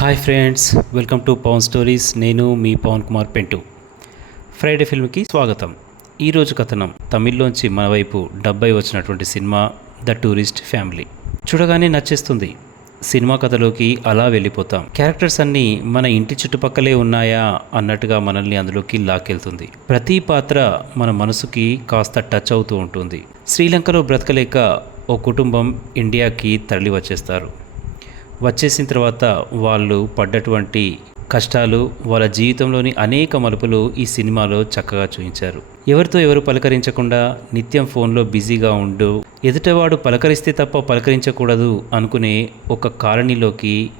Hi friends welcome to Pawan stories నేను మీ పవన్ కుమార్ పెంటు ఫ్రైడే ఫిల్మ్కి స్వాగతం. ఈరోజు కథనం తమిళ్ళోంచి మన వైపు డెబ్బై వచ్చినటువంటి సినిమా ద టూరిస్ట్ ఫ్యామిలీ చూడగానే నచ్చేస్తుంది. సినిమా కథలోకి అలా వెళ్ళిపోతాం. క్యారెక్టర్స్ అన్నీ మన ఇంటి చుట్టుపక్కలే ఉన్నాయా అన్నట్టుగా మనల్ని అందులోకి లాక్కెళ్తుంది. ప్రతి పాత్ర మన మనసుకి కాస్త టచ్ అవుతూ ఉంటుంది. శ్రీలంకలో బ్రతకలేక ఓ కుటుంబం ఇండియాకి తరలి వచ్చేస్తారు వచ్చేసిన తర్వాత వాళ్ళు పడ్డటువంటి కష్టాలు వాళ్ళ జీవితంలోని అనేక మలుపులు ఈ సినిమాలో చక్కగా చూపించారు ఎవరితో ఎవరు పలకరించకుండా నిత్యం ఫోన్లో బిజీగా ఉండు ఎదుటవాడు పలకరిస్తే తప్ప పలకరించకూడదు అనుకునే ఒక కాలనీలోకి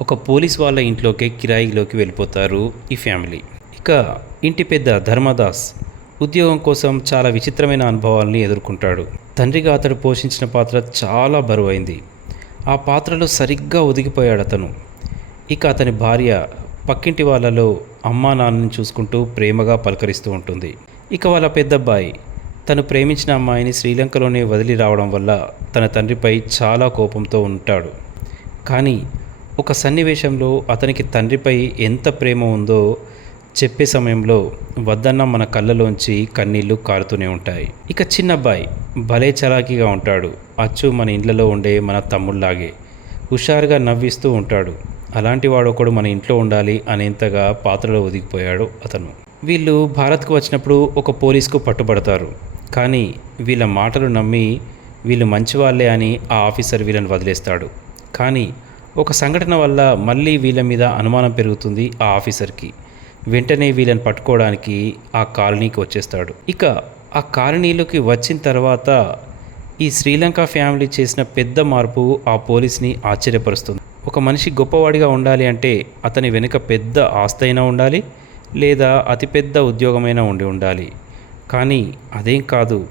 ఒక పోలీస్ వాళ్ళ ఇంట్లోకే కిరాయిలోకి వెళ్ళిపోతారు ఈ ఫ్యామిలీ. ఇక ఇంటి పెద్ద ధర్మదాస్ ఉద్యోగం కోసం చాలా విచిత్రమైన అనుభవాల్ని ఎదుర్కొంటాడు. తండ్రిగా అతడు పోషించిన పాత్ర చాలా బరువైంది. ఆ పాత్రలో సరిగ్గా ఒదిగిపోయాడు అతను. ఇక అతని భార్య పక్కింటి వాళ్ళలో అమ్మా నాన్నని చూసుకుంటూ ప్రేమగా పలకరిస్తూ ఉంటుంది. ఇక వాళ్ళ పెద్దబ్బాయి తను ప్రేమించిన అమ్మాయిని శ్రీలంకలోనే వదిలి రావడం వల్ల తన తండ్రిపై చాలా కోపంతో ఉంటాడు. కానీ ఒక సన్నివేశంలో అతనికి తండ్రిపై ఎంత ప్రేమ ఉందో చెప్పే సమయంలో వద్దన్న మన కళ్ళలోంచి కన్నీళ్ళు కారుతూనే ఉంటాయి. ఇక చిన్నబ్బాయి భలే చలాకీగా ఉంటాడు. అచ్చు మన ఇండ్లలో ఉండే మన తమ్ముళ్ళాగే హుషారుగా నవ్విస్తూ ఉంటాడు. అలాంటి వాడు ఒకడు మన ఇంట్లో ఉండాలి అనేంతగా పాత్రలో ఒదిగిపోయాడు అతను. వీళ్ళు భారత్కు వచ్చినప్పుడు ఒక పోలీస్కు పట్టుబడతారు. కానీ వీళ్ళ మాటలు నమ్మి వీళ్ళు మంచివాళ్ళే అని ఆ ఆఫీసర్ వీళ్ళని వదిలేస్తాడు. కానీ ఒక సంఘటన వల్ల మళ్ళీ వీళ్ళ మీద అనుమానం పెరుగుతుంది ఆ ఆఫీసర్కి. వెంటనే వీళ్ళని పట్టుకోవడానికి ఆ కాలనీకి వచ్చేస్తాడు. ఇక ఆ కాలనీలోకి వచ్చిన తర్వాత ఈ శ్రీలంక ఫ్యామిలీ చేసిన పెద్ద మార్పు ఆ పోలీస్ని ఆశ్చర్యపరుస్తుంది. ఒక మనిషి గొప్పవాడిగా ఉండాలి అంటే అతని వెనుక పెద్ద ఆస్తైనా ఉండాలి లేదా అతిపెద్ద ఉద్యోగమైనా ఉండి ఉండాలి. కానీ అదేం కాదు.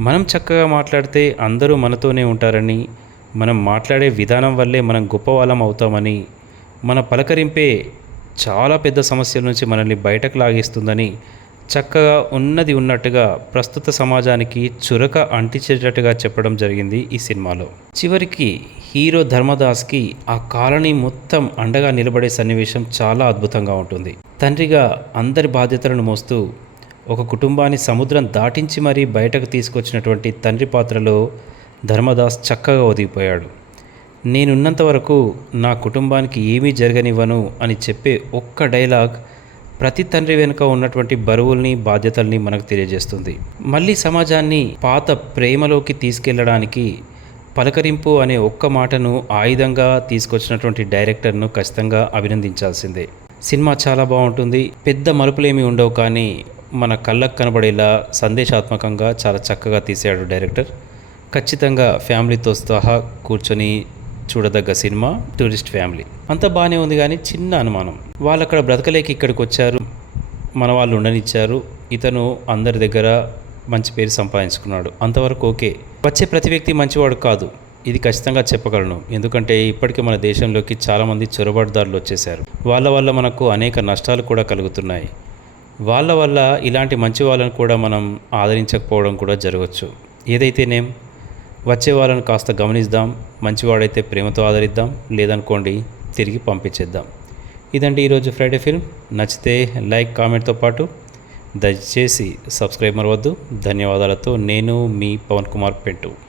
మనం చక్కగా మాట్లాడితే అందరూ మనతోనే ఉంటారని మనం మాట్లాడే విధానం వల్లే మనం గొప్పవాళ్ళం అవుతామని మన పలకరింపే చాలా పెద్ద సమస్యల నుంచి మనల్ని బయటకు లాగేస్తుందని చక్కగా ఉన్నది ఉన్నట్టుగా ప్రస్తుత సమాజానికి చురక అంటించేటట్టుగా చెప్పడం జరిగింది ఈ సినిమాలో. చివరికి హీరో ధర్మదాస్కి ఆ కాలనీ మొత్తం అండగా నిలబడే సన్నివేశం చాలా అద్భుతంగా ఉంటుంది. తండ్రిగా అందరి బాధ్యతలను మోస్తూ ఒక కుటుంబాన్ని సముద్రం దాటించి మరీ బయటకు తీసుకొచ్చినటువంటి తండ్రి పాత్రలో ధర్మదాస్ చక్కగా ఒదిగిపోయాడు. నేనున్నంత వరకు నా కుటుంబానికి ఏమీ జరగనివ్వను అని చెప్పే ఒక్క డైలాగ్ ప్రతి తండ్రి వెనుక ఉన్నటువంటి బరువుల్ని బాధ్యతల్ని మనకు తెలియజేస్తుంది. మళ్ళీ సమాజాన్ని పాత ప్రేమలోకి తీసుకెళ్ళడానికి పలకరింపు అనే ఒక్క మాటను ఆయుధంగా తీసుకొచ్చినటువంటి డైరెక్టర్ను ఖచ్చితంగా అభినందించాల్సిందే. సినిమా చాలా బాగుంటుంది పెద్ద మలుపులేమీ ఉండవు కానీ మన కళ్ళకు కనబడేలా సందేశాత్మకంగా చాలా చక్కగా తీసాడు డైరెక్టర్. ఖచ్చితంగా ఫ్యామిలీతో సహా కూర్చొని చూడదగ్గ సినిమా టూరిస్ట్ ఫ్యామిలీ. అంతా బాగానే ఉంది కానీ చిన్న అనుమానం. వాళ్ళు అక్కడ బ్రతకలేక ఇక్కడికి వచ్చారు. మన వాళ్ళు ఉండనిచ్చారు. ఇతను అందరి దగ్గర మంచి పేరు సంపాదించుకున్నాడు. అంతవరకు ఓకే. వచ్చే ప్రతి వ్యక్తి మంచివాడు కాదు. ఇది ఖచ్చితంగా చెప్పగలను. ఎందుకంటే ఇప్పటికే మన దేశంలోకి చాలామంది చొరబాటుదారులు వచ్చేసారు వాళ్ళ వల్ల మనకు అనేక నష్టాలు కూడా కలుగుతున్నాయి. వాళ్ళ వల్ల ఇలాంటి మంచి వాళ్ళని కూడా మనం ఆదరించకపోవడం కూడా జరగవచ్చు ఏదైతేనేం వచ్చే వాళ్ళని కాస్త గమనిద్దాం మంచివాడైతే ప్రేమతో ఆదరిద్దాం లేదనుకోండి తిరిగి పంపించేద్దాం. ఇదండి ఈరోజు ఫ్రైడే ఫిల్మ్. నచ్చితే లైక్ కామెంట్తో పాటు దయచేసి సబ్స్క్రైబ్ మరవద్దు. ధన్యవాదాలతో నేను మీ పవన్ కుమార్ పెంటు.